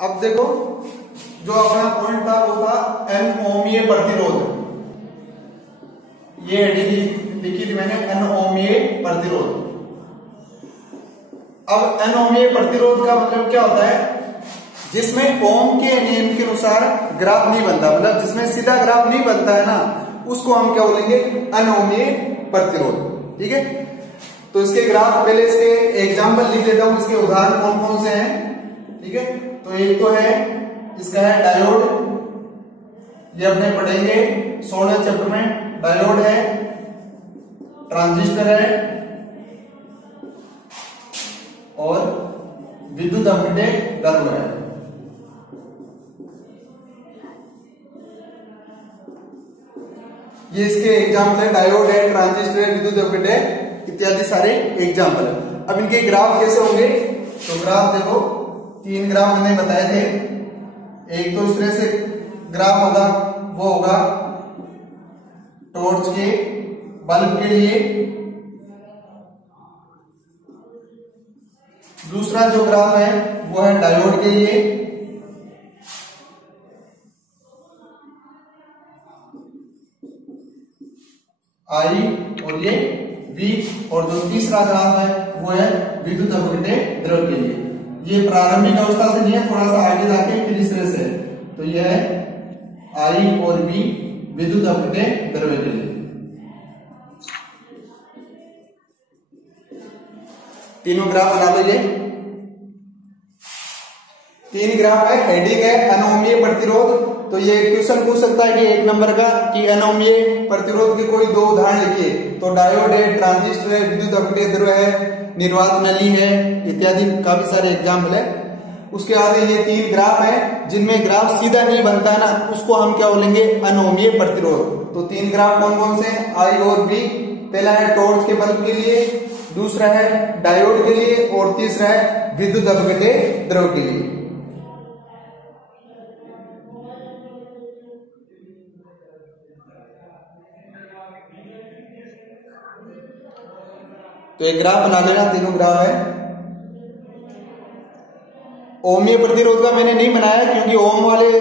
अब देखो जो अपना पॉइंट था वो था एन ओमीय प्रतिरोध। ये हेडिंग लिखी थी मैंने, एन ओमीय प्रतिरोध। अब एन ओमीय प्रतिरोध का मतलब क्या होता है? जिसमें ओम के नियम के अनुसार ग्राफ नहीं बनता, मतलब जिसमें सीधा ग्राफ नहीं बनता है ना, उसको हम क्या बोलेंगे? अनोमीय प्रतिरोध। ठीक है, तो इसके ग्राफ पहले इसके एग्जाम्पल लिख देता हूं, इसके उदाहरण कौन कौन से हैं। ठीक है, तो एक तो है इसका है डायोड, ये अपने पढ़ेंगे 16 चैप्टर में। डायोड है, ट्रांजिस्टर है और विद्युत अपघटन द्रव्य है। ये इसके एग्जाम्पल है, डायोड है, ट्रांजिस्टर है, विद्युत अपघटन इत्यादि सारे एग्जाम्पल है। अब इनके ग्राफ कैसे होंगे? तो ग्राफ देखो, 3 ग्राफ मैंने बताए थे। एक तो इस तरह से ग्राफ होगा, वो होगा टॉर्च के बल्ब के लिए। दूसरा जो ग्राफ है वो है डायोड के लिए। आई और ये वी। और जो तीसरा ग्राफ है वो है विद्युत अपघटन द्रव्य के लिए। ये प्रारंभिक अवस्था से नहीं है, थोड़ा सा आगे जाके फिर इस तरह से। तो यह है आई और वी विद्युत अपघटन द्रव्य के लिए। तीनों ग्राफ बना लो। ये 3 ग्राफ है, हेडिंग है अनोमीय प्रतिरोध। तो ये क्वेश्चन पूछ सकता है कि 1 नंबर का कि अनोमीय प्रतिरोध के कोई 2 उदाहरण लिखिए। तो डायोड है, ट्रांजिस्टर है, विद्युत अपघटन द्रव्य है, निर्वात नली है इत्यादि काफी सारे एग्जाम्पल है। उसके आगे ये 3 ग्राफ है जिनमें ग्राफ सीधा नहीं बनता है ना, उसको हम क्या बोलेंगे? अनोमीय प्रतिरोध। तो 3 ग्राफ कौन कौन से हैं? आई और बी। पहला है टॉर्च के बल्ब के लिए, दूसरा है डायोड के लिए और तीसरा है विद्युत अपघटन द्रव्य के लिए। तो एक ग्राफ बना लेना, तीनों ग्राफ है। ओमीय प्रतिरोध का मैंने नहीं बनाया क्योंकि ओम वाले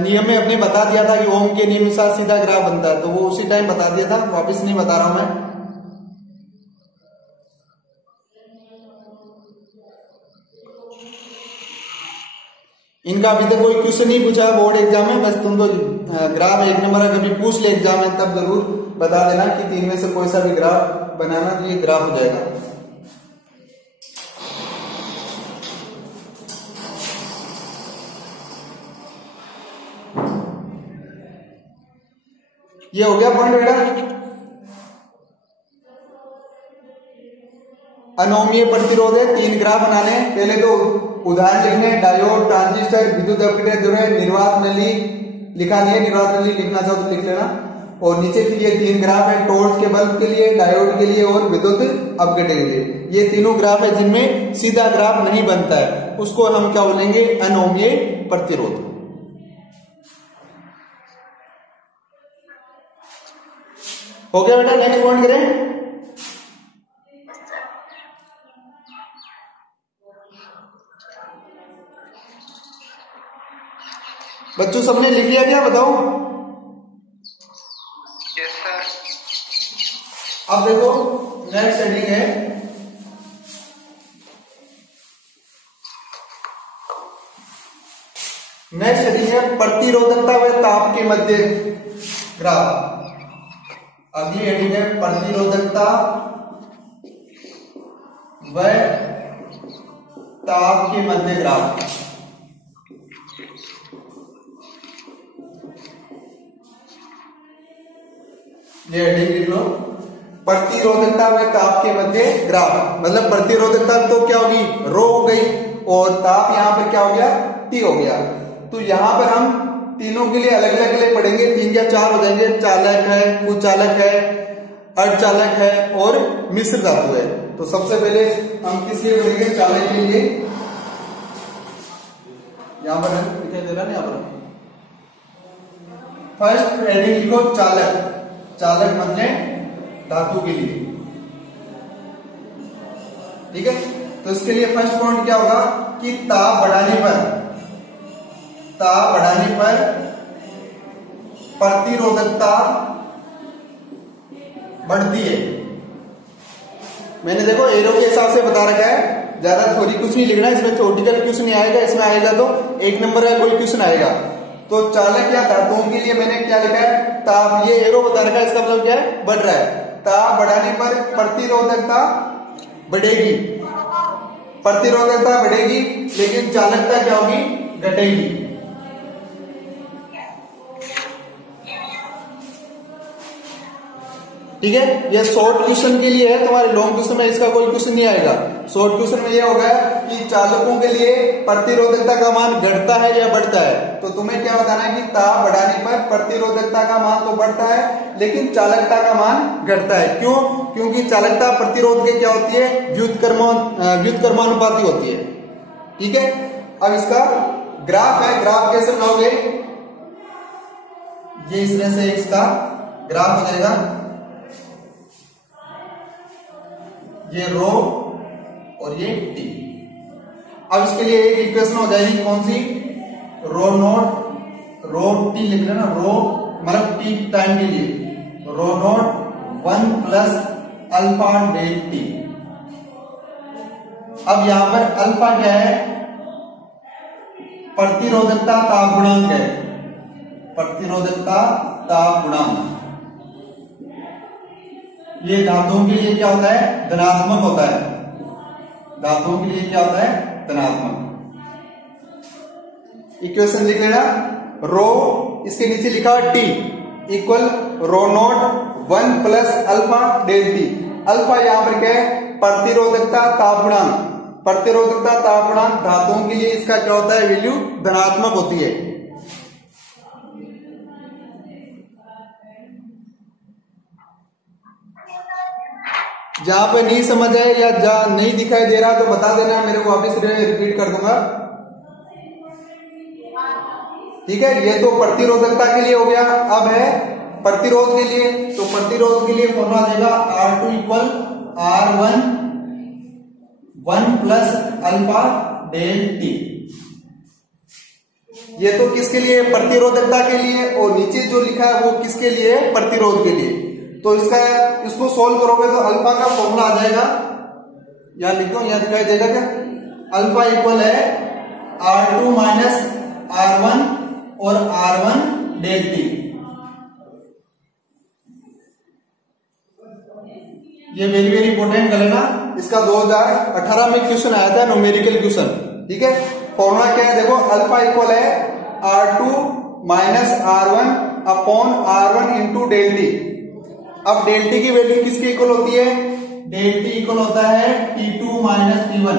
नियम में अपने बता दिया था कि ओम के नियम के साथ सीधा ग्राफ बनता है, तो वो उसी टाइम बता दिया था, वापिस नहीं बता रहा हूं मैं। इनका अभी तक कोई क्वेश्चन नहीं पूछा बोर्ड एग्जाम में, बस तुम तो ग्राफ 1 नंबर का कभी पूछ ले एग्जाम में तब जरूर बता देना कि 3 में से कोई सा भी ग्राफ बनाना, तो ये ग्राफ हो जाएगा। ये हो गया पॉइंट बेटा। अनोमीय प्रतिरोध है, 3 ग्राफ बनाने। पहले तो उदाहरण लिखने, डायोड, ट्रांजिस्टर, विद्युत अपघटन द्रव्य, निर्वात नली लिखा नहीं है, निर्वात नली लिखना चाहो तो लिख लेना। और नीचे फिर ये 3 ग्राफ है, टॉर्च के बल्ब के लिए, डायोड के लिए और विद्युत अपघटन के लिए। ये तीनों ग्राफ है जिनमें सीधा ग्राफ नहीं बनता है, उसको हम क्या बोलेंगे? अनोमीय प्रतिरोध। हो गया बेटा, नेक्स्ट पॉइंट करें। बच्चों सबने लिख लिया क्या? बताओ। Yes sir. अब देखो नेक्स्ट हेडिंग है प्रतिरोधकता व ताप के मध्य ग्राफ। अब ये हेडिंग है प्रतिरोधकता व ताप के मध्य ग्राफ। ये हेडिंग लिख लो, प्रतिरोधकता व ताप के मध्य ग्राफ। मतलब प्रतिरोधकता तो क्या होगी? रो हो गई, और ताप यहां पर क्या हो गया? टी हो गया। तो यहां पर हम तीनों के लिए अलग अलग पढ़ेंगे, 3 या 4 हो जाएंगे। चालक है, कुचालक है, अर्धचालक है और मिश्र धातु है। तो सबसे पहले हम किसके लिए पढ़ेंगे? चालक के लिए। यहां पर दिखाई दे रहा है, यहां पर फर्स्ट हेडिंग लिखो चालक। चालक मतलब धातु के लिए। ठीक है, तो इसके लिए फर्स्ट पॉइंट क्या होगा कि ताप बढ़ाने पर ताप बढ़ाने पर प्रतिरोधकता बढ़ती है। मैंने देखो एरो के हिसाब से बता रखा है, ज्यादा थोड़ी कुछ नहीं लिखना, इसमें थ्योरेटिकल क्वेश्चन नहीं आएगा, इसमें आएगा तो 1 नंबर का कोई क्वेश्चन आएगा। तो चालक या धातुओं के लिए मैंने क्या लिखा है, ताप, ये एरो बता रखा है, इसका मतलब क्या है, बढ़ रहा है। ताप बढ़ाने पर प्रतिरोधकता बढ़ेगी, प्रतिरोधकता बढ़ेगी, लेकिन चालकता क्या होगी, घटेगी। ठीक है, ये शॉर्ट क्वेश्चन के लिए है, तुम्हारे लॉन्ग क्वेश्चन में इसका कोई क्वेश्चन नहीं आएगा। शॉर्ट क्वेश्चन में ये होगा कि चालकों के लिए प्रतिरोधकता का मान घटता है या बढ़ता है। तो तुम्हें क्या बताना है कि ताप बढ़ाने पर प्रतिरोधकता का मान तो बढ़ता है, लेकिन चालकता का मान घटता है। क्यों? क्योंकि चालकता प्रतिरोध के क्या होती है, व्युत्क्रमानुपाती होती है। ठीक है, अब इसका ग्राफ है, ग्राफ कैसे बनाओगे, ये इस तरह से इसका ग्राफ हो जाएगा, ये रो और ये टी। अब इसके लिए एक इक्वेशन हो जाएगी, कौन सी, रो नॉट रो टी लिख लेना, रो मतलब टी टाइम के लिए rho naught 1 plus alpha del T. अब यहां पर अल्फा क्या है, प्रतिरोधकता ताप गुणांक है, प्रतिरोधकता ताप गुणांक। ये धातुओं के लिए क्या होता है, धनात्मक होता है, धातुओं के लिए क्या होता है, धनात्मक। इक्वेशन लिख लेना, रो इसके नीचे लिखा T equal rho naught 1 plus alpha del T. Alpha यहां पर क्या है, प्रतिरोधकता ताप गुणांक, प्रतिरोधकता ताप गुणांक धातुओं के लिए इसका क्या होता है, वैल्यू धनात्मक होती है। जहां पे नहीं समझ आए या जहां नहीं दिखाई दे रहा तो बता देना, मेरे को वापिस रिपीट कर दूंगा। ठीक है, ये तो प्रतिरोधकता के लिए हो गया। अब है प्रतिरोध के लिए, तो प्रतिरोध के लिए फॉर्मूला देगा R2 equal R1 1 plus alpha del T. ये तो किसके लिए, प्रतिरोधकता के लिए, और नीचे जो लिखा है वो किसके लिए, प्रतिरोध के लिए। तो इसको सोल्व करोगे तो अल्फा का फॉर्मूला आ जाएगा, यहां लिख दो, यहां दिखाई देगा क्या, अल्फा इक्वल है R2 माइनस R1 और R1 डेल टी। ये वेरी वेरी इंपॉर्टेंट कर लेना, इसका 2018 में क्वेश्चन आया था, न्यूमेरिकल क्वेश्चन। ठीक है, फॉर्मूला क्या है, देखो अल्फा इक्वल है R2 minus R1 upon R1 into del T. अब डेल टी की वैल्यू किसके इक्वल होती है, डेल टी इक्वल होता है T2 माइनस T1।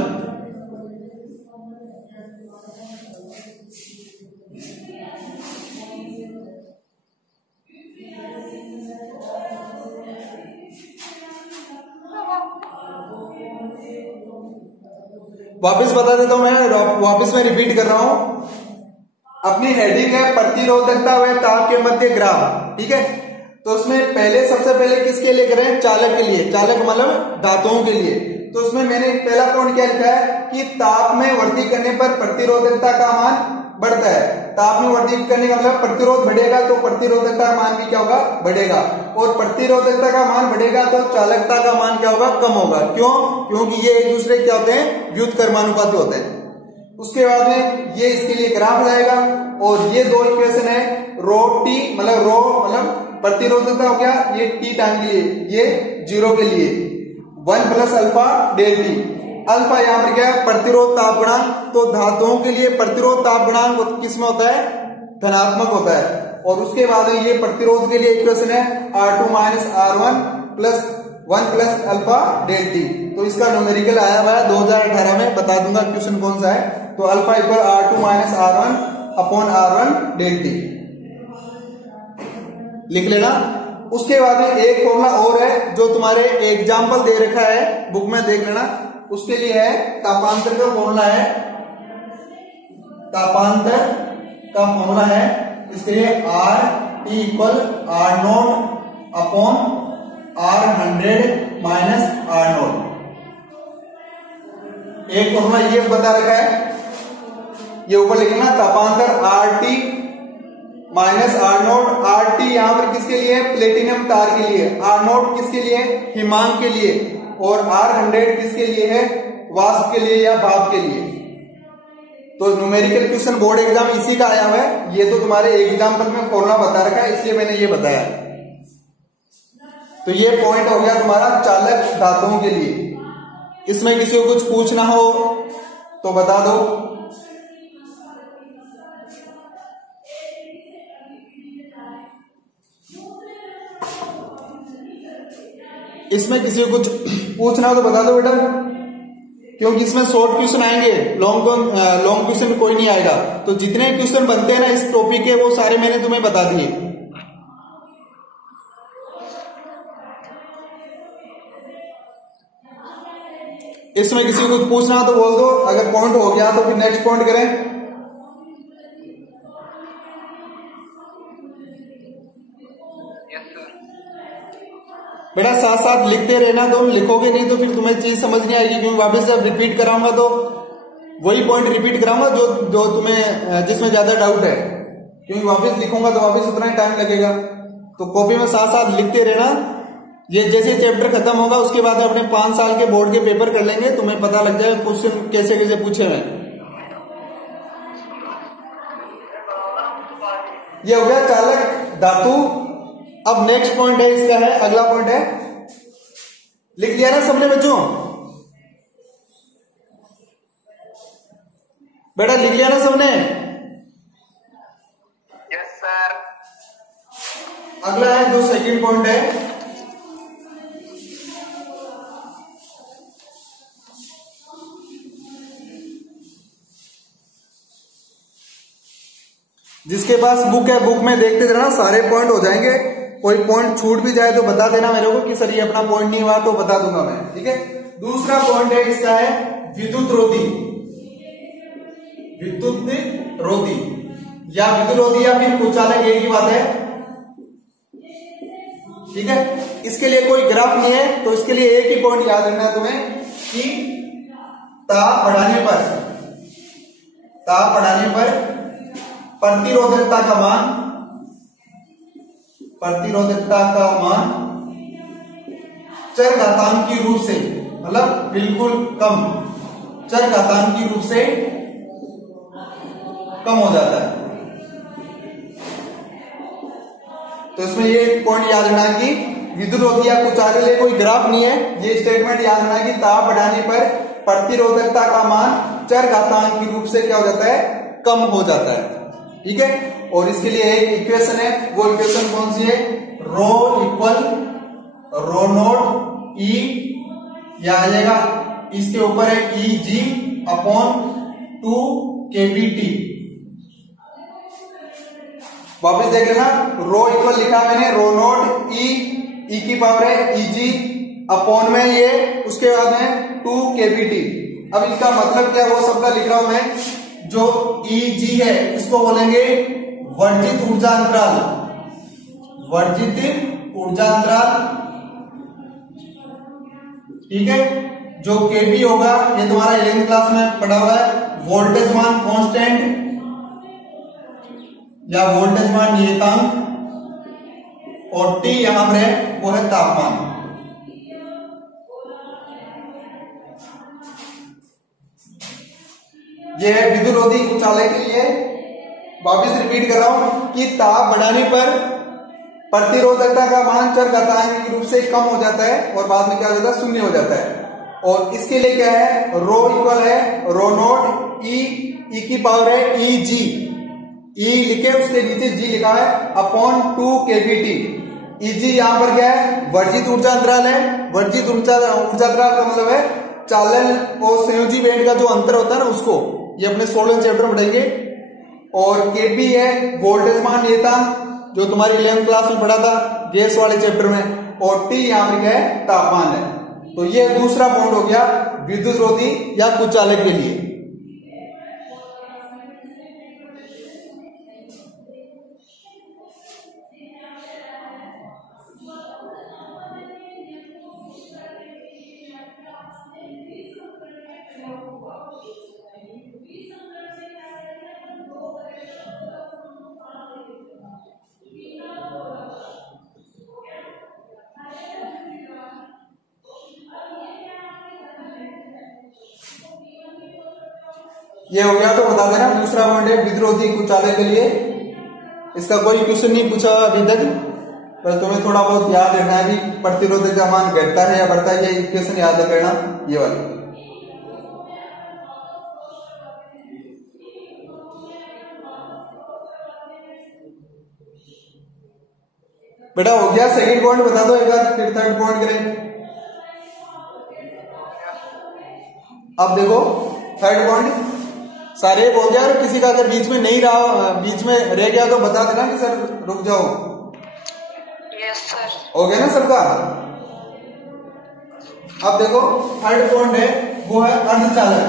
वापिस बता देता हूं मैं, वापिस मैं रिपीट कर रहा हूं। अपनी हेडिंग है प्रतिरोधकता व ताप के मध्य ग्राफ। ठीक है, तो उसमें पहले सबसे पहले किसके लिए करें, चालक के लिए, चालक मतलब धातुओं के लिए। तो उसमें मैंने पहला पॉइंट क्या लिखा है कि ताप में वृद्धि करने पर प्रतिरोधकता का मान बढ़ता है। ताप में वृद्धि करने का मतलब प्रतिरोध बढ़ेगा तो प्रतिरोधकता का मान भी क्या होगा, बढ़ेगा, और प्रतिरोधकता का मान बढ़ेगा तो चालकता का मान क्या होगा, कम होगा। क्यों? क्योंकि ये एक दूसरे क्या होते हैं, व्युत्क्रमानुपाती होते हैं। उसके बाद में ये इसके लिए ग्राफ लाएगा, और ये दो इक्वेशन है, रो टी मतलब रो मतलब प्रतिरोधकता हो गया, ये टी टाइम के लिए, ये 0 के लिए 1 plus alpha del T. Alpha यहां पर क्या है, प्रतिरोध ताप गुणांक। तो धातुओं के लिए प्रतिरोध ताप गुणांक किस में होता है, धनात्मक होता है। और उसके बाद ये प्रतिरोध के लिए इक्वेशन है R2 minus R1 plus 1 plus alpha del t. तो इसका न्यूमेरिकल आया हुआ है 2018 में, बता दूंगा क्वेश्चन कौन सा है। तो alpha equal R2 minus R1 upon R1 del t लिख लेना। उसके बाद में एक फॉर्मूला और है जो तुम्हारे एग्जाम्पल दे रखा है बुक में, देख लेना। उसके लिए है तापांतर का फॉर्मूला है, तापांतर का फॉर्मूला है, इसके लिए R T equal R0 upon R100 minus R0। एक फॉर्मूला ये बता रखा है, ये ऊपर लिखना तापांतर RT माइनस R0। RT यहां पर किसके लिए है? प्लेटिनम तार के लिए। R0 किसके लिए है? हिमांक के लिए। और R100 किसके लिए है? वाष्प के लिए या भाप के लिए। तो न्यूमेरिकल क्वेश्चन बोर्ड एग्जाम इसी का आया हुआ है। ये तो तुम्हारे एग्जाम्पल में फॉर्मूला बता रखा है, इसलिए मैंने ये बताया। तो ये पॉइंट हो गया तुम्हारा चालक धातुओं के लिए। इसमें किसी को कुछ पूछना हो तो बता दो। इसमें किसी को कुछ पूछना हो तो बता दो बेटा, क्योंकि इसमें शॉर्ट क्वेश्चन आएंगे, लॉन्ग क्वेश्चन कोई नहीं आएगा। तो जितने क्वेश्चन बनते हैं ना इस टॉपिक के, वो सारे मैंने तुम्हें बता दिए। इसमें किसी को कुछ पूछना हो तो बोल दो, अगर पॉइंट हो गया तो फिर नेक्स्ट पॉइंट करें। बेटा साथ साथ लिखते रहना, तुम लिखोगे नहीं तो फिर तुम्हें चीज समझ नहीं आएगी, क्योंकि वापस जब रिपीट कराऊंगा तो वही पॉइंट रिपीट कराऊंगा जो तुम्हें जिसमें ज्यादा डाउट है, क्योंकि वापस लिखूंगा तो वापस उतना ही टाइम लगेगा। तो कॉपी में साथ साथ लिखते रहना। ये जैसे चैप्टर खत्म होगा उसके बाद अपने 5 साल के बोर्ड के पेपर कर लेंगे, तुम्हें पता लग जाएगा क्वेश्चन कैसे कैसे पूछे हैं। ये हो गया चालक धातु। अब नेक्स्ट पॉइंट है इसका, है अगला पॉइंट है, लिख दिया ना सबने बच्चों? बेटा लिख लिया ना सबने? Yes sir. अगला है जो सेकंड पॉइंट है, जिसके पास बुक है बुक में देखते रहना, सारे पॉइंट हो जाएंगे। कोई पॉइंट छूट भी जाए तो बता देना मेरे को कि सर ये अपना पॉइंट नहीं हुआ, तो बता दूंगा मैं, ठीक है। दूसरा पॉइंट है इसका है विद्युत रोधी। विद्युत रोधी या विद्युत रोधी या फिर कुचालक, एक ही बात है, ठीक है। इसके लिए कोई ग्राफ नहीं है, तो इसके लिए एक ही पॉइंट याद रखना है तुम्हें कि ताप बढ़ाने पर प्रतिरोधकता का मान चरघातांकी रूप से, मतलब बिल्कुल कम, चरघातांकी रूप से कम हो जाता है। तो इसमें ये पॉइंट याद रखना कि विद्युत रोधी या कुचालक लिए कोई ग्राफ नहीं है। ये स्टेटमेंट याद रखना कि ताप बढ़ाने पर प्रतिरोधकता का मान चरघातांकी रूप से क्या हो जाता है? कम हो जाता है, ठीक है। और इसके लिए एक इक्वेशन है, वो इक्वेशन कौन सी है? रो इक्वल रो नोट ई, या आ जाएगा इसके ऊपर है ई जी अपॉन 2 kBT। वापस देख लेना, रो इक्वल लिखा मैंने रो नोट ई की पावर है ई जी अपॉन में ये, उसके बाद में 2 kBT। अब इसका मतलब क्या, वो शब्द लिख रहा हूं मैं। जो Eg है इसको बोलेंगे वर्जित ऊर्जा अंतराल, वर्जित ऊर्जा अंतराल, ठीक है। जो Kb होगा ये तुम्हारा 11th क्लास में पढ़ा हुआ है, वोल्टेज मान कांस्टेंट या वोल्टेज मान नियतांक, और T यहां पर है वो है तापमान। ये है विद्युत रोधी कुचालक के लिए। वापिस रिपीट कर रहा हूं कि ताप बढ़ाने पर प्रतिरोधकता का मान चरघातांकी रूप से कम हो जाता है और बाद में क्या हो जाता है? शून्य हो जाता है। और इसके लिए क्या है? रो इक्वल है रो नोट ई की पावर है ई जी, ई लिखे उसके नीचे जी लिखा है अपॉन 2 kBT। ई जी यहां पर क्या है? वर्जित ऊर्जा अंतराल है। वर्जित ऊर्जा अंतराल का मतलब है चालन और संयोजी बेंड का जो अंतर होता है ना, उसको ये अपने 16वें चैप्टर में पढ़ेंगे। और Kb है वोल्टेज मान नियतांक, जो तुम्हारी 11th क्लास में पढ़ा था गैस वाले चैप्टर में, और T यहां पर क्या है? तापमान है। तो ये दूसरा पॉइंट हो गया विद्युत रोधी या कुचालक के लिए। ये हो गया तो बता देना। दूसरा पॉइंट है विद्रोही कुचालक के लिए, इसका कोई क्वेश्चन नहीं पूछा अभी तक, पर तुम्हें थोड़ा बहुत याद रखना है कि प्रतिरोधक का मान घटता है या बढ़ता है, ये इक्वेशन याद रखना ये वाली। बेटा हो गया। सेकंड पॉइंट बता दो एक बार, फिर थर्ड पॉइंट करें। अब देखो थर्ड पॉइंट सारे बोल दिया, और किसी का अगर बीच में नहीं रहा, बीच में रह गया तो बता देना कि सर रुक जाओ। Yes sir. हो गया ना सबका। अब देखो थर्ड पॉइंट है वो है अर्धचालक।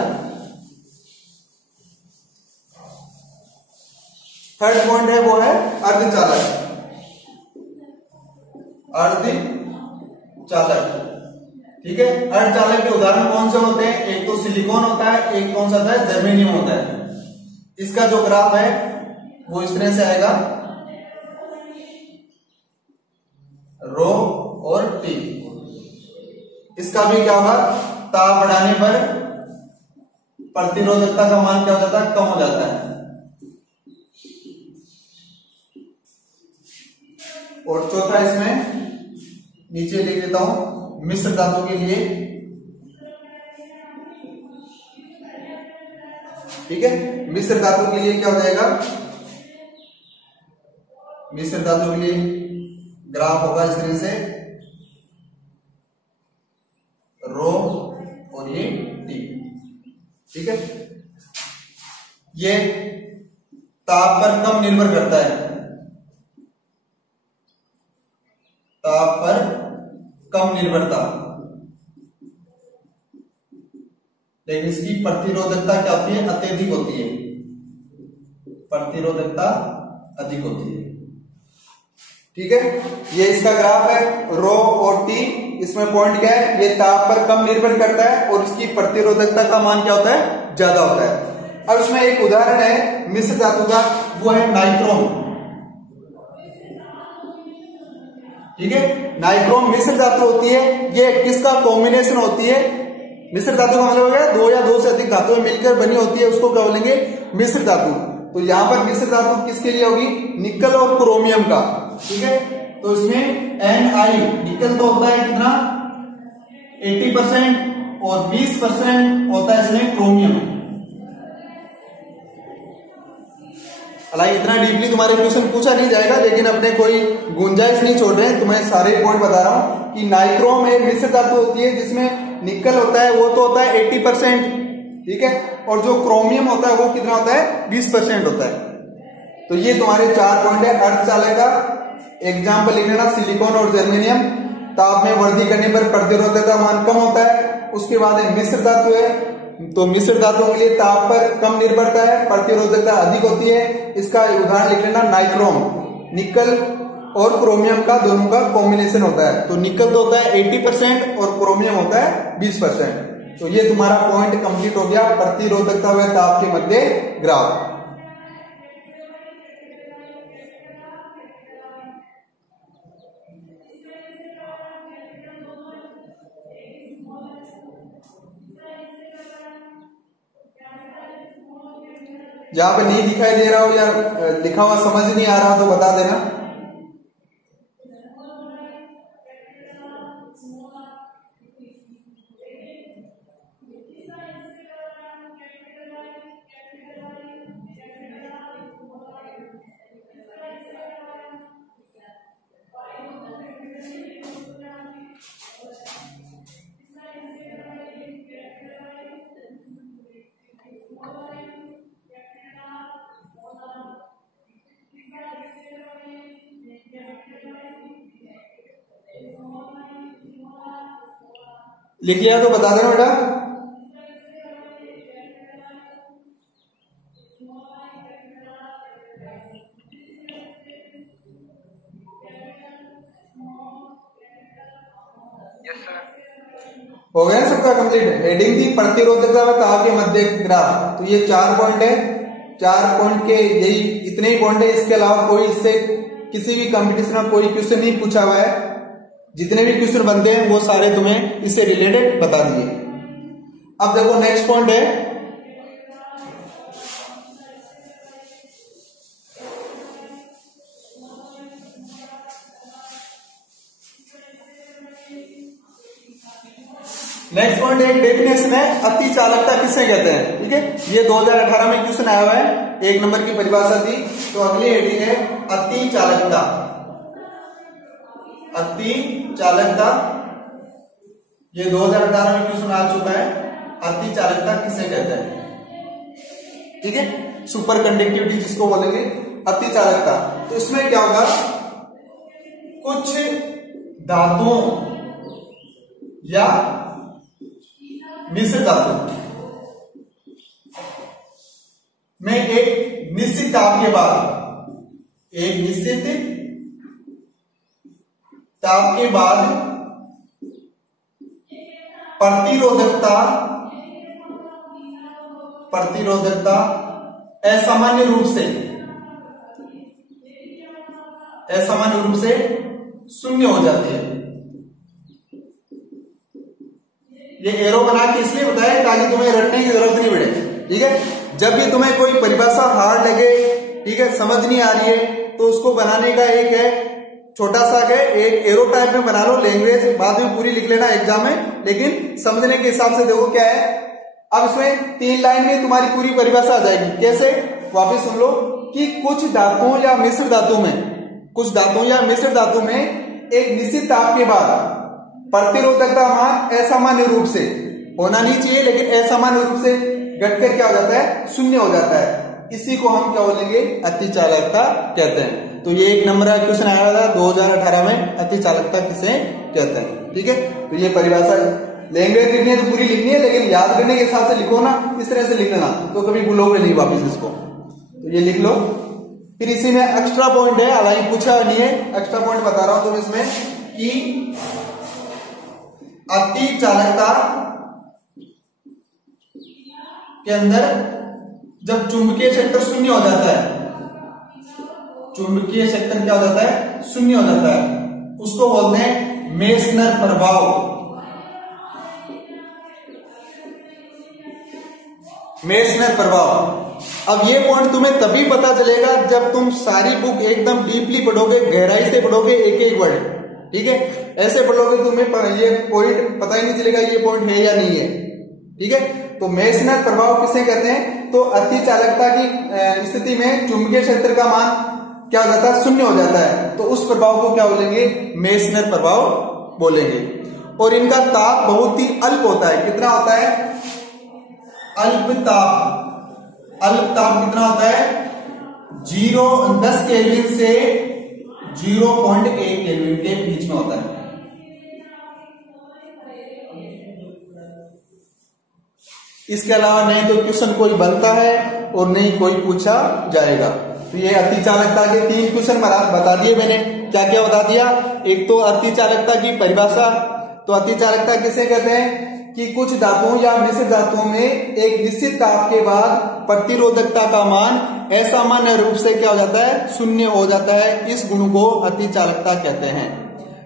थर्ड पॉइंट है वो है अर्धचालक। अर्धचालक, ठीक है। अर्धचालक के उदाहरण कौन से होते हैं? एक तो सिलिकॉन होता है, एक कौन सा होता है? जर्मेनियम होता है। इसका जो ग्राफ है वो इस तरह से आएगा, रो और टी। इसका भी क्या होगा? ताप बढ़ाने पर प्रतिरोधकता का मान क्या हो जाता है? कम हो जाता है। और चौथा इसमें नीचे लिख देता हूं, मिश्र धातु के लिए, ठीक है। मिश्र धातु के लिए क्या हो जाएगा? मिश्र धातु के लिए ग्राफ होगा इस तरह से, रो और ये टी, ठीक है। ये ताप पर कम निर्भर करता है, ताप पर कम निर्भरता, लेकिन इसकी प्रतिरोधकता क्या होती है? अत्यधिक होती है। प्रतिरोधकता अधिक होती है, ठीक है। ये इसका ग्राफ है, रो और टी। इसमें पॉइंट क्या है? ये ताप पर कम निर्भर करता है और इसकी प्रतिरोधकता का मान क्या होता है? ज्यादा होता है। अब इसमें एक उदाहरण है मिश्र धातु का, वो है नाइक्रोम, ठीक है। नाइक्रोम मिश्र धातु होती है। ये किसका कॉम्बिनेशन होती है? मिश्र धातु का मतलब हो गया दो या दो से अधिक धातुएं मिलकर बनी होती है, उसको क्या बोलेंगे? मिश्र धातु। तो यहां पर मिश्र धातु किसके लिए होगी? निकल और क्रोमियम का, ठीक है। तो इसमें Ni, निकल तो होता है कितना? 80% और 20% होता है इसमें क्रोमियम। हालांकि इतना डीपली तुम्हारे क्वेश्चन पूछा नहीं जाएगा, लेकिन अपने कोई गुंजाइश नहीं छोड़ रहे हैं, तुम्हें सारे पॉइंट बता रहा हूं कि नाइक्रोम एक मिश्र धातु होती है जिसमें निकल होता है, वो तो होता है 80%, ठीक है। और जो क्रोमियम होता है वो कितना होता है? 20% होता है। तो ये तुम्हारे 4 पॉइंट है अर्धचालक का। एग्जाम्पल लिख लेना, सिलिकॉन और जर्मेनियम। ताप में वृद्धि करने पर प्रतिरोधकता मान कम होता है। उसके बाद एक मिश्र धातु है, तो मिश्र धातुओं के लिए ताप पर कम निर्भरता है, प्रतिरोधकता अधिक होती है। इसका उदाहरण लिख लेना नाइक्रोम। निकल और क्रोमियम का दोनों का कॉम्बिनेशन होता है, तो निकल तो होता है 80% और क्रोमियम होता है 20%। तो ये तुम्हारा पॉइंट कंप्लीट हो गया, प्रतिरोधकता व ताप के मध्य ग्राफ। जहां पे नहीं दिखाई दे रहा हो या लिखा हुआ समझ नहीं आ रहा तो बता देना। लिख लिया तो बता देना बेटा। हो गया सबका कंप्लीट। हेडिंग थी प्रतिरोधकता व ताप के मध्य ग्राफ। तो ये 4 पॉइंट है, 4 पॉइंट के यही इतने ही पॉइंट है। इसके अलावा कोई इससे किसी भी कंपटीशन में कोई क्वेश्चन नहीं पूछा हुआ है। जितने भी क्वेश्चन बनते हैं वो सारे तुम्हें इससे रिलेटेड बता दिए। अब देखो नेक्स्ट पॉइंट है नेक्स्ट पॉइंट एक डेफिनेशन है, अति चालकता किसे कहते हैं। ठीक है, ये 2018 में क्वेश्चन आया हुआ है, 1 नंबर की परिभाषा थी। तो अगली हेडिंग है अति चालकता। अति चालकता ये 2018 में क्वेश्चन आ चुका है, अति चालकता किसे कहते हैं। ठीक है, सुपर कंडक्टिविटी जिसको बोलेंगे अति चालकता। तो इसमें क्या होगा, कुछ धातुओं या मिश्र धातु में एक निश्चित ताप के बाद, एक निश्चित ताप के बाद प्रतिरोधकता असामान्य रूप से शून्य हो जाती है। ये एरो बना के इसलिए बताया ताकि तुम्हें रटने की जरूरत नहीं पड़े। ठीक है, जब भी तुम्हें कोई परिभाषा हार्ड लगे, ठीक है, समझ नहीं आ रही है, तो उसको बनाने का एक है छोटा सा है, एक एरो टाइप में बना लो, लैंग्वेज बाद में पूरी लिख लेना एग्जाम में, लेकिन समझने के हिसाब से देखो क्या है। अब इसमें 3 लाइन में तुम्हारी पूरी परिभाषा आ जाएगी। कैसे, वापिस सुन लो कि कुछ धातुओं या मिश्र धातु में एक निश्चित ताप के बाद प्रतिरोधकता मान असामान्य रूप से, होना नहीं चाहिए लेकिन असामान्य रूप से घटकर क्या हो जाता है, शून्य हो जाता है। इसी को हम क्या बोलेंगे, अति चालकता कहते हैं। तो ये 1 नंबर का क्वेश्चन आया था 2018 में, अति चालकता किसे कहते हैं। ठीक है, तो ये परिभाषा लैंग्वेज लिखनी है तो पूरी लिखनी है, लेकिन याद करने के हिसाब से लिखो ना, इस तरह से लिख लेना तो कभी भूलोगे नहीं वापिस इसको। तो ये लिख लो। फिर इसी में एक्स्ट्रा पॉइंट है, हालांकि पूछा नहीं है, एक्स्ट्रा पॉइंट बता रहा हूं तुम इसमें कि अति चालकता के अंदर जब चुंबकीय क्षेत्र शून्य हो जाता है, चुंबकीय क्षेत्र क्या हो जाता है, शून्य हो जाता है, उसको बोलते हैं मेसनर प्रभाव। मेसनर प्रभाव। अब ये पॉइंट तुम्हें तभी पता चलेगा जब तुम सारी बुक एकदम डीपली पढ़ोगे, गहराई से पढ़ोगे, एक एक वर्ड। ठीक है, ऐसे पढ़ोगे तुम्हें ये पॉइंट पता ही नहीं चलेगा ये पॉइंट है या नहीं है। ठीक है, तो मेसनर प्रभाव किसे कहते हैं, तो अति चालकता की स्थिति में चुंबकीय क्षेत्र का मान क्या हो जाता है, शून्य हो जाता है, तो उस प्रभाव को क्या बोलेंगे, मेसनर प्रभाव बोलेंगे। और इनका ताप बहुत ही अल्प होता है। कितना होता है, अल्प ताप। अल्प ताप कितना होता है, 10 केल्विन से 0.1 केल्विन के बीच में होता है। इसके अलावा नहीं तो क्वेश्चन कोई बनता है और नहीं कोई पूछा जाएगा। तो ये अति चालकता के 3 क्वेश्चन बता दिए मैंने। क्या क्या बता दिया, एक तो अति चालकता की परिभाषा। तो अति चालकता किसे कहते हैं कि कुछ धातुओं या मिश्र धातुओं में एक निश्चित ताप के बाद प्रतिरोधकता का मान असामान्य रूप से क्या हो जाता है, शून्य हो जाता है। इस गुण को अति चालकता कहते हैं।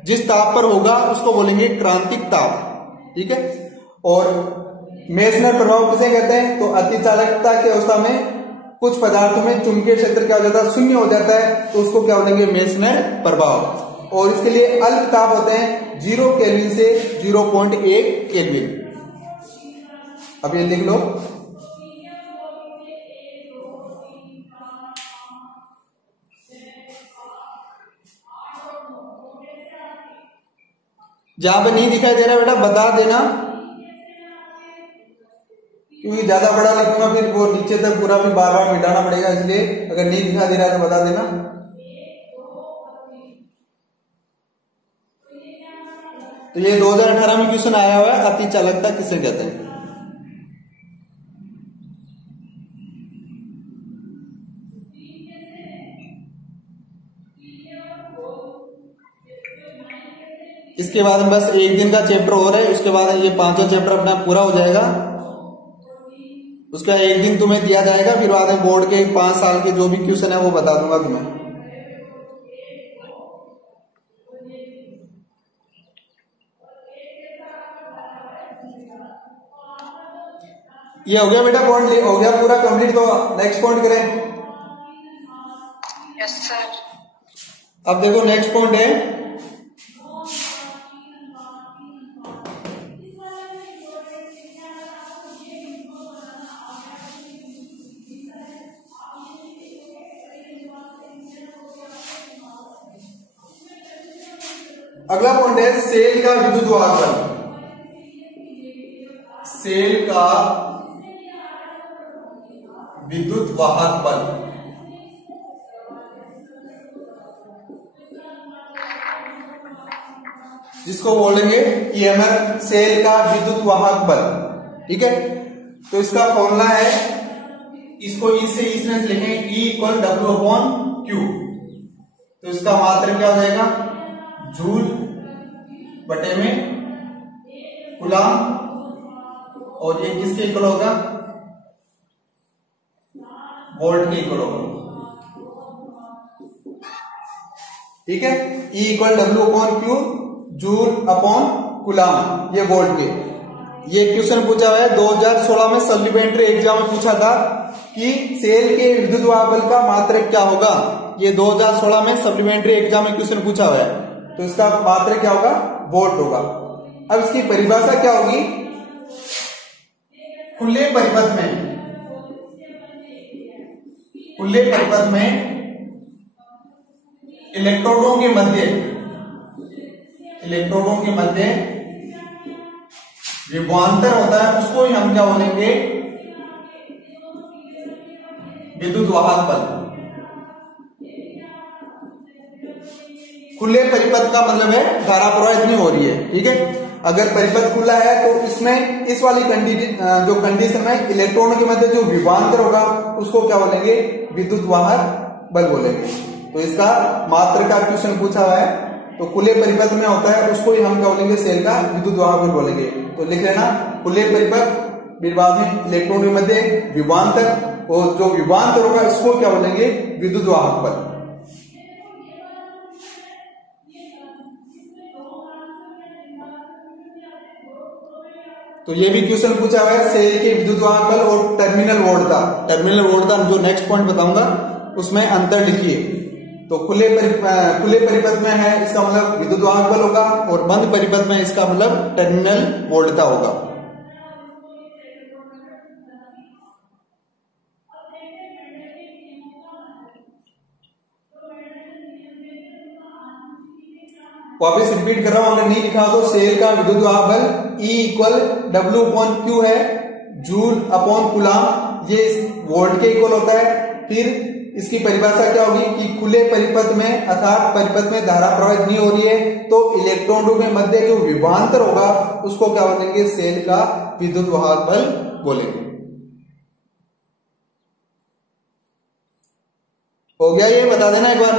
जिस ताप पर होगा उसको बोलेंगे क्रांतिक ताप। ठीक है, और मेसनर प्रभाव किसे कहते हैं, तो अति चालकता की अवस्था में कुछ पदार्थों में चुंबकीय क्षेत्र क्या हो जाता है, शून्य हो जाता है, तो उसको क्या बोलेंगे, मेसनर प्रभाव। और इसके लिए अल्प ताप होते हैं 0 केल्विन से 0.1 केल्विन। अब ये लिख लो। जहां पे नहीं दिखाई दे रहा बेटा बता देना, क्योंकि ज्यादा बड़ा लिखूंगा फिर वो नीचे तक पूरा भी बार बार मिटाना पड़ेगा, इसलिए अगर नहीं दिखा दे रहा तो बता देना। तो ये 2018 में क्वेश्चन आया हुआ है, अति चालकता किसे कहते हैं। इसके बाद बस 1 दिन का चैप्टर और है, उसके बाद ये 5वां चैप्टर अपना पूरा हो जाएगा। उसका 1 दिन तुम्हें दिया जाएगा, फिर बाद में बोर्ड के 5 साल के जो भी क्वेश्चन है वो बता दूंगा तुम्हें। ये हो गया बेटा, पॉइंट हो गया पूरा कंप्लीट। तो नेक्स्ट पॉइंट करें। Yes sir. अब देखो नेक्स्ट पॉइंट है अगला पॉइंट है सेल का विद्युत वाहक बल। सेल का विद्युत वाहक बल, जिसको बोलेंगे ईएमएफ, सेल का विद्युत वाहक बल। ठीक है, तो इसका फॉर्मूला है, इसको ई से इसमें लिखेंगे E इक्वल W/Q। तो इसका मात्रक क्या हो जाएगा, जूल बटे में कूलम, और ये किसके इक्वल होगा, वोल्ट के इक्वल होगा। ठीक है, E equal W/Q, joule upon coulomb, ये वोल्ट के। ये क्वेश्चन पूछा हुआ है 2016 में सप्लीमेंट्री एग्जाम में पूछा था कि सेल के विद्युत वाहक बल का मात्रक क्या होगा। ये 2016 में सप्लीमेंट्री एग्जाम में क्वेश्चन पूछा हुआ है, तो इसका मात्रक क्या होगा, वोल्ट होगा। अब इसकी परिभाषा क्या होगी, खुले परिपथ में इलेक्ट्रोडों के मध्य विभवांतर होता है, उसको ही हम क्या बोलेंगे, विद्युत वाहक बल। खुले परिपथ का मतलब है धारा प्रवाहित नहीं हो रही है। ठीक है, अगर परिपथ खुला है तो इसमें इस वाली कंडीशन में इलेक्ट्रॉनों के मध्य जो विभवांतर होगा उसको क्या बोलेंगे, विद्युत वाहक बल बोलेंगे। तो इसका मात्र का क्वेश्चन पूछा हुआ है, तो खुले परिपथ में होता है, उसको ही हम क्या बोलेंगे, सेल का विद्युत वाहक बल बोलेंगे। तो लिख लेना, खुले परिपथ विभाग में इलेक्ट्रॉन के मध्य विभवांतर, और जो विभवांतर होगा इसको क्या बोलेंगे, विद्युत वाहक बल। तो ये भी क्वेश्चन पूछा हुआ है, सेल के विद्युत वाहक बल और टर्मिनल वोल्टता जो नेक्स्ट पॉइंट बताऊंगा उसमें अंतर लिखिए। तो खुले परिपथ में है, इसका मतलब विद्युत वाहक बल होगा, और बंद परिपथ में इसका मतलब टर्मिनल वोल्टता होगा। वापिस रिपीट कर रहा हूं, अगर नहीं लिखा तो सेल का विद्युत वाहक बल E इक्वल W/Q है, जूल अपॉन कूलम, ये वोल्ट के इक्वल होता है। फिर इसकी परिभाषा क्या होगी कि खुले परिपथ में अर्थात परिपथ में धारा प्रवाहित नहीं हो रही है, तो इलेक्ट्रॉनों के मध्य जो विभवांतर होगा उसको क्या बोलेंगे, सेल का विद्युत वाहक बल बोलेंगे। हो गया, ये बता देना एक बार।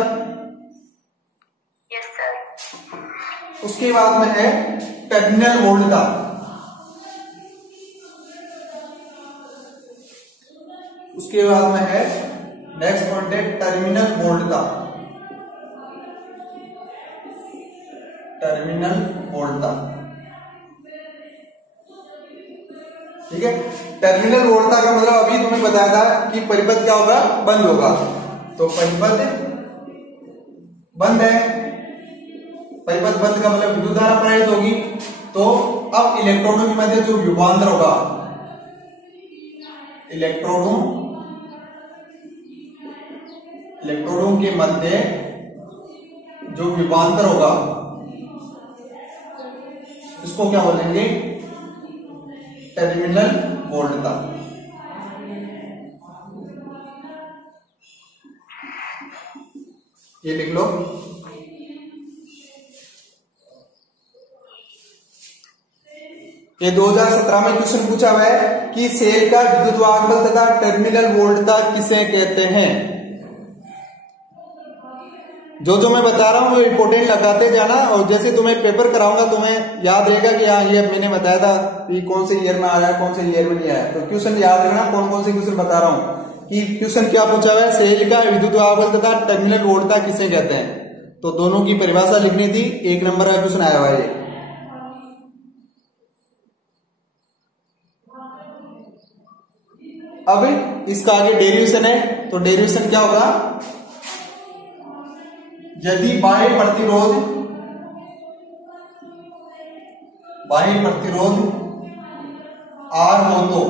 Yes sir. उसके बाद में है टर्मिनल वोल्टता। उसके बाद में है नेक्स्ट पॉइंट है टर्मिनल वोल्टता। ठीक है, टर्मिनल वोल्टता का मतलब अभी तुम्हें बताया था कि परिपथ क्या होगा, बंद होगा। तो परिपथ बंद है, परिपथ बंद का मतलब विद्युत धारा प्रवाहित होगी। तो अब इलेक्ट्रॉनों के मध्य जो विभवांतर होगा, इलेक्ट्रॉनों के मध्य जो विभवांतर होगा इसको क्या बोलेंगे, टर्मिनल वोल्टता। ये लिख लो। ये 2017 में क्वेश्चन पूछा हुआ है कि सेल का विद्युत वाहक बल तथा टर्मिनल वोल्टता किसे कहते हैं। जो मैं बता रहा हूं वो इंपोर्टेंट लगाते जाना, और जैसे तुम्हें पेपर कराऊंगा तुम्हें याद रहेगा कि हाँ ये मैंने बताया था कि कौन से ईयर में आया, कौन से ईयर में नहीं आया। तो क्वेश्चन याद रखना, कौन कौन से क्वेश्चन बता रहा हूं कि क्वेश्चन क्या पूछा हुआ है, सेल का विद्युत वाहक बल तथा टर्मिनल वोल्टता किसे कहते हैं। तो दोनों की परिभाषा लिखनी थी, 1 नंबर का क्वेश्चन आया हुआ है। अब इसका आगे डेरिवेशन है, तो डेरिवेशन क्या होगा, यदि बाह्य प्रतिरोध R हो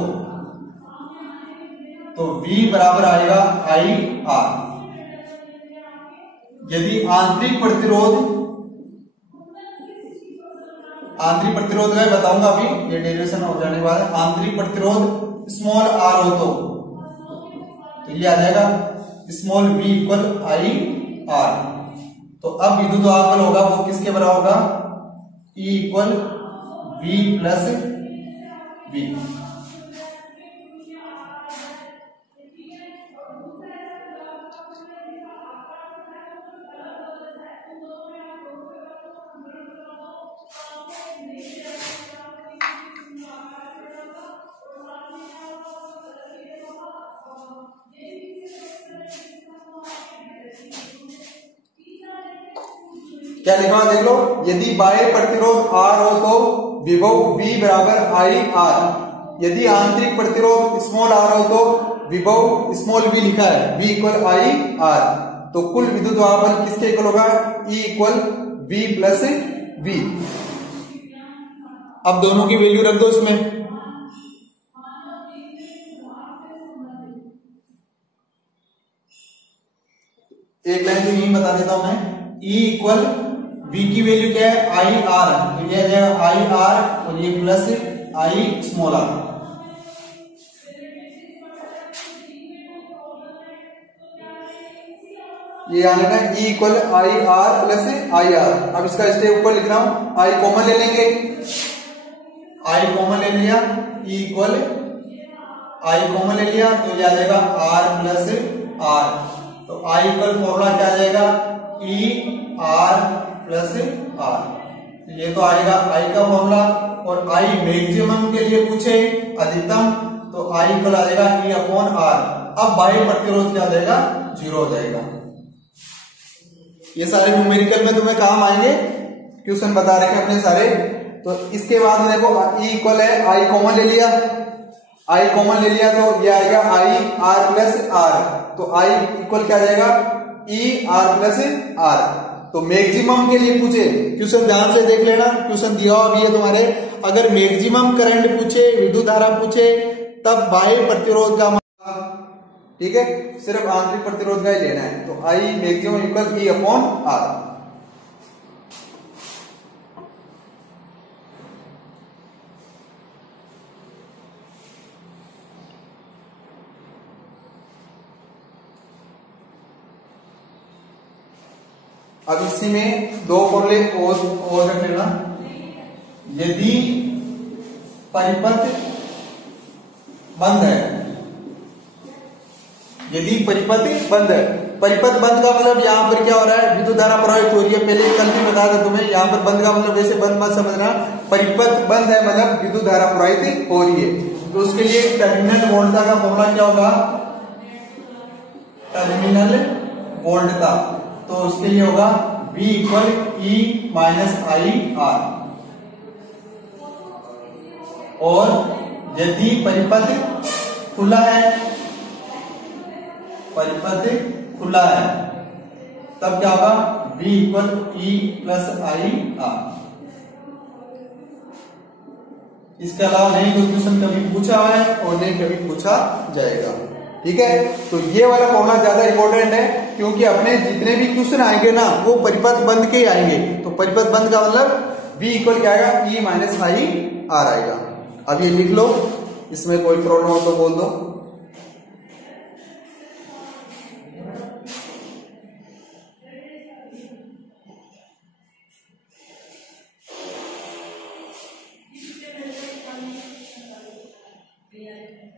तो V बराबर आएगा IR। यदि आंतरिक प्रतिरोध आंतरिक प्रतिरोध है बताऊंगा अभी, ये डेरिवेशन हो जाने के बाद। आंतरिक प्रतिरोध स्मॉल आर हो तो ये आ जाएगा small v equal I R. तो अब विद्युत दाब होगा वो किसके बराबर होगा, E equal v plus v। क्या लिखा हुआ देख लो, यदि बाह्य प्रतिरोध R हो तो विभव V बराबर आई आर। यदि आंतरिक प्रतिरोध स्मॉल r हो तो विभव स्मॉल v लिखा है, V इक्वल आई आर। तो कुल विद्युत दाब किसके इक्वल होगा, E equal V plus V। अब दोनों की वैल्यू रख दो इसमें। एक लाइन तो यही बता देता हूं मैं, E इक्वल V की वैल्यू क्या है, आई आर, तो ये आ जाएगा आई आर और ये प्लस आई स्मॉल आर। ये आ लेना E equal I R plus I R. अब इसका स्टेप ऊपर लिख रहा हूं, आई कॉमन ले लेंगे, आई कॉमन ले लिया, E इक्वल आई कॉमन ले लिया तो ये आ जाएगा R प्लस R। तो I इक्वल फॉर्मूला क्या आ जाएगा, E R प्लस R। तो ये तो आएगा I का फॉर्मूला। और I मैक्सिमम के लिए पूछे अधिकतम तो I इक्वल आ जाएगा E अपॉन R। अब बाह्य प्रतिरोध क्या आ जाएगा, 0 हो जाएगा। ये सारे न्यूमेरिकल में तुम्हें काम आएंगे, क्वेश्चन बता रखे अपने सारे। तो इसके बाद देखो E इक्वल है, I कॉमन ले लिया, I कॉमन ले लिया तो ये आएगा आई आर प्लस आर। तो I इक्वल क्या आ जाएगा, E R प्लस R। तो मैक्सिमम के लिए पूछे, क्वेश्चन ध्यान से देख लेना, क्वेश्चन दिया हुआ भी है तुम्हारे। अगर मैक्सिमम करंट पूछे, विद्युत धारा पूछे, तब बाह्य प्रतिरोध का, ठीक है, सिर्फ आंतरिक प्रतिरोध का ही लेना है। तो I maximum equal E upon R। अब इसी में दो फॉर्मूले और रख लेना। यदि परिपथ बंद है, यदि परिपथ बंद है, परिपथ बंद का मतलब यहाँ पर क्या हो रहा है, विद्युत धारा प्रवाहित हो रही है। पहले कल भी बता था तुम्हें, यहाँ पर बंद का मतलब वैसे बंद मत समझना, परिपथ बंद है मतलब विद्युत धारा प्रवाहित हो रही है। तो उसके लिए टर्मिनल वोल्टता का फॉर्मूला क्या होगा, टर्मिनल वोल्टता। तो उसके लिए होगा V equal E minus I R. और यदि परिपथ खुला है, परिपथ खुला है, तब क्या होगा, V equal E plus I R. इसके अलावा नहीं कोई क्वेश्चन कभी पूछा है और नहीं कभी पूछा जाएगा, ठीक है। तो ये वाला फॉर्मूला ज्यादा इंपॉर्टेंट है, क्योंकि अपने जितने भी क्वेश्चन आएंगे ना वो परिपथ बंद के ही आएंगे। तो परिपथ बंद का मतलब V इक्वल क्या आएगा, E माइनस आई आर आएगा। अब ये लिख लो, इसमें कोई प्रॉब्लम हो तो बोल दो।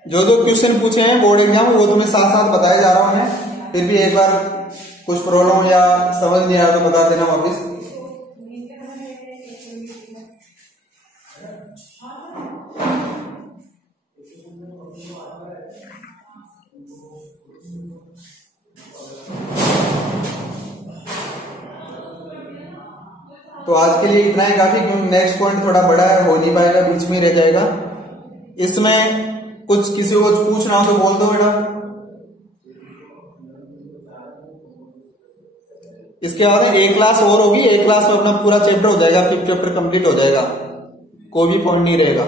जो जो क्वेश्चन पूछे हैं बोर्ड एग्जाम वो तुम्हें साथ साथ बताया जा रहा हूं मैं। फिर भी एक बार कुछ प्रॉब्लम या समझ नहीं आया तो बता देना वापिस। तो आज के लिए इतना ही काफी, क्योंकि नेक्स्ट पॉइंट थोड़ा बड़ा है, हो नहीं पाएगा, बीच में रह जाएगा। इसमें कुछ किसी को पूछना हो तो बोल दो बेटा। इसके बाद एक क्लास और होगी, एक क्लास में अपना पूरा चैप्टर हो जाएगा, फिर चैप्टर कंप्लीट हो जाएगा, कोई भी पॉइंट नहीं रहेगा।